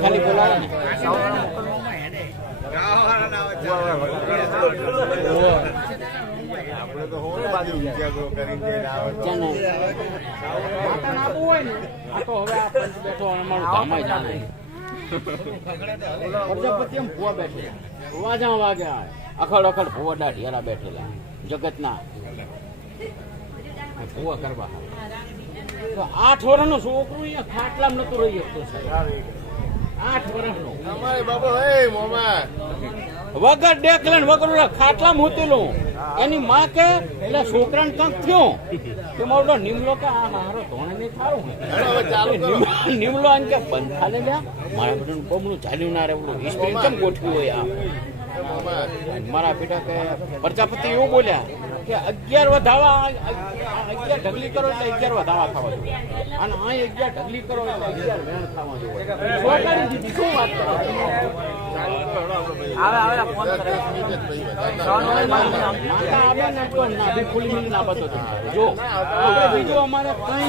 ખાલી બોલાવે ને આપણે તો હોય બાજુ વિચારો કરીને આવે તો આપવું હોય ને આ તો હવે આ પંચ બેઠો અમારું ધામાય જાણે પ્રજાપતિ એમ ભૂવા બેઠે વાજા વાગ્યા અખડ અખડ ભૂવા દાઢિયારા બેઠેલા જગતના ભૂવા કરવા 8 વર્ષનો છોકરો અહીંયા ખાટલામાં નતું રહી શકતો સાહેબ 8 વર્ષનો અમારે બાબો હે મોમા વગર ડેકલન વગર ખાટલામાં મૂતેલું એની માં કે એટલે છોકરાને કંઈક થયો કે મારો નિમલો કે આ મારો ધોણે નહીં થાવું નિમલો એમ કે બંધ થાલે લ્યા મારા બેટાનું બમણું ચાલ્યું ના રહેવું હિસ્ટ્રી કેમ ગોઠવ્યું હોય આ મારા બેટા કે પ્રજાપતિ એવું બોલ્યા કે 11 વધાવા 11 ઢગલી કરો એટલે 11 વધાવા ખાવા જોઈએ અને અહીં 11 ઢગલી કરો એટલે 11 વેણ ખાવા જોઈએ છોકરાની દીધી શું વાત કરો આવે ફોન કરે માતા આવે ને તો નાભી ખુલી ના બતો જો બીજો અમારે કઈ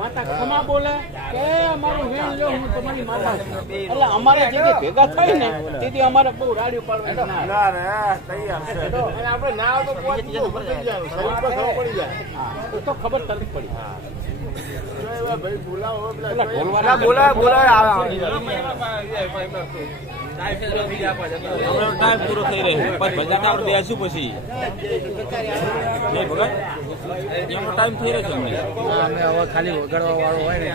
માતા ખમા બોલે કે અમારું વેણ લો હું તમારી માતા છું એટલે અમારે જે ભેગા થાય ને તેથી અમારે બહુ રાડ્યું પાડવાનું ના રે તૈયાર છે અને આપણે ના આવ તો પડી જાય શરીર પર ખબર પડી જાય તો ખબર તરત પડી ભાઈ બોલાવો ટાઈમ પૂરો થઈ રહ્યો પછી આપણે બેસું પછી એમનો ટાઈમ થઈ રહ્યો છે અમે હવે ખાલી વગાડવા વાળો હોય ને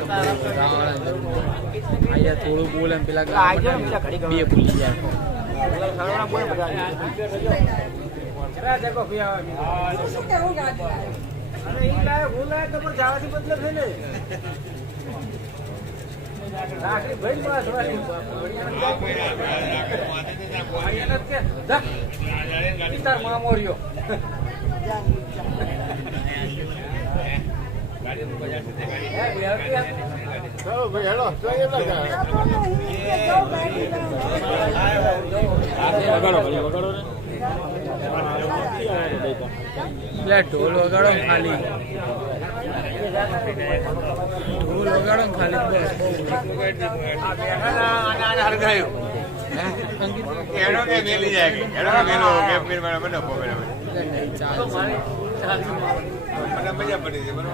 અહીંયા થોડું બોલે પેલા બે ભૂલી જાય મામોરિયો ઢોલ વગાડો ખાલી ઢોલ વગાડો ખાલી મજા પડી છે મારે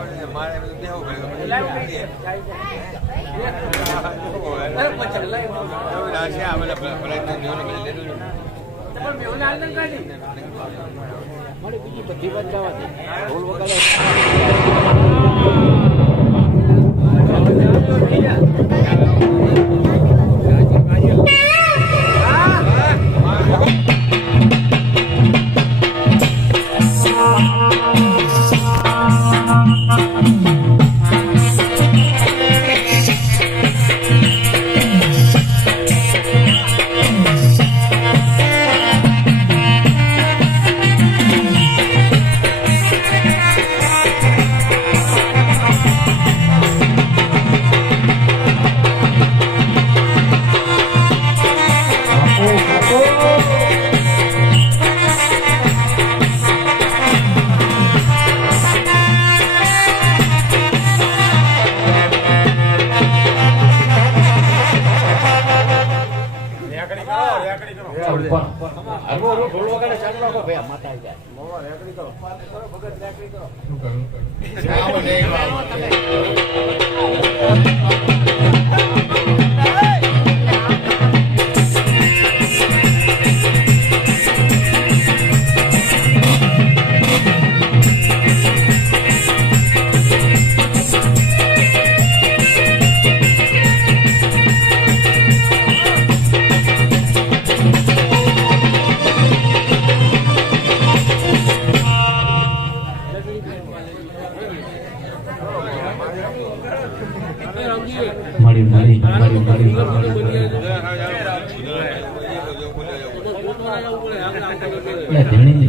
મારે બીજી બધી વાત જવા દે ઢોલ વગાડે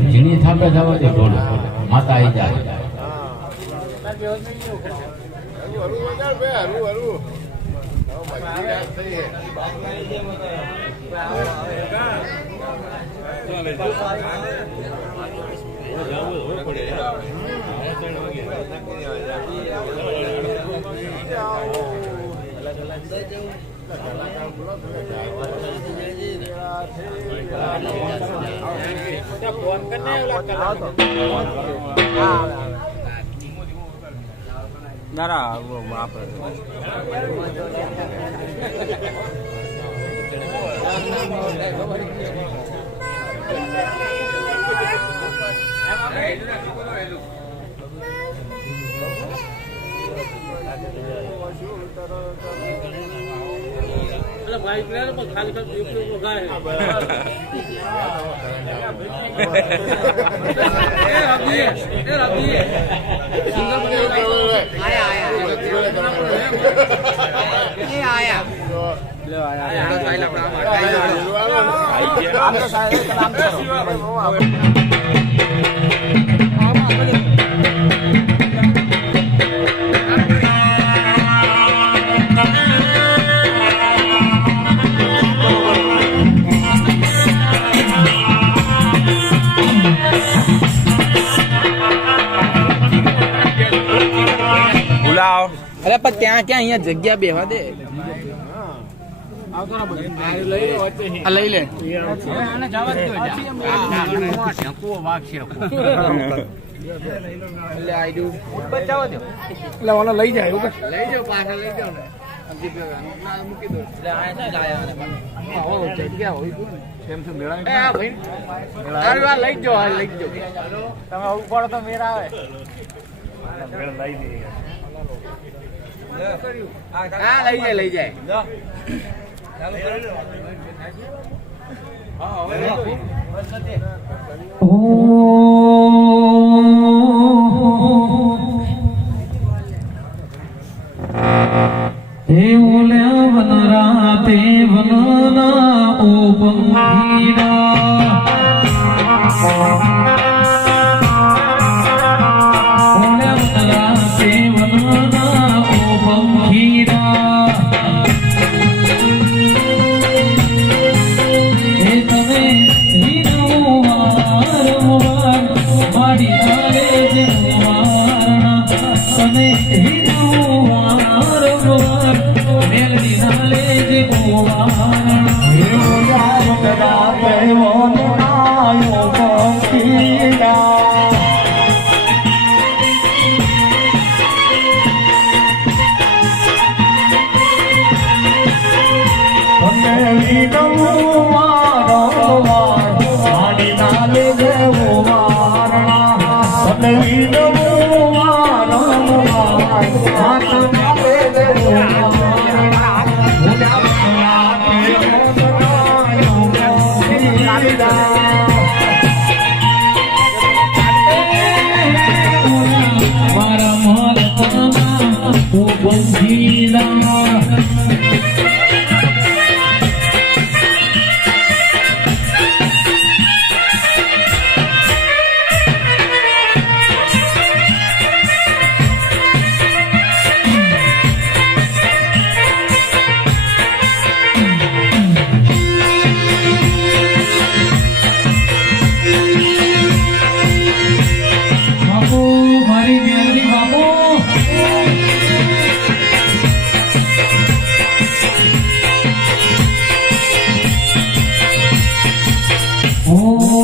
ઝીણી થાપે જવા દે ઢોલ માતા આવી જાય અરે પણ ત્યાં ક્યાં અહીંયા જગ્યા બેવા દે લઈ લે લઈ જાય લઈ જાઓ પાછા લઈ જાઓ લઈ જાઓ તમે ઉપર તો મેળ આવે હા લઈ જાય હે ઓલ્યા વનરાતે વનના ઓ પંખીડા ઓલ્યા વનરાતે વનના ઓ પંખીડા હે તમે હીરો વારંવાર માડી ચાલે છે વારણા તમે હીરો વારંવાર મેલડી નાલે છે વારણા હીરો જાવ રાતે વનો નાયો પંખીડા Oh,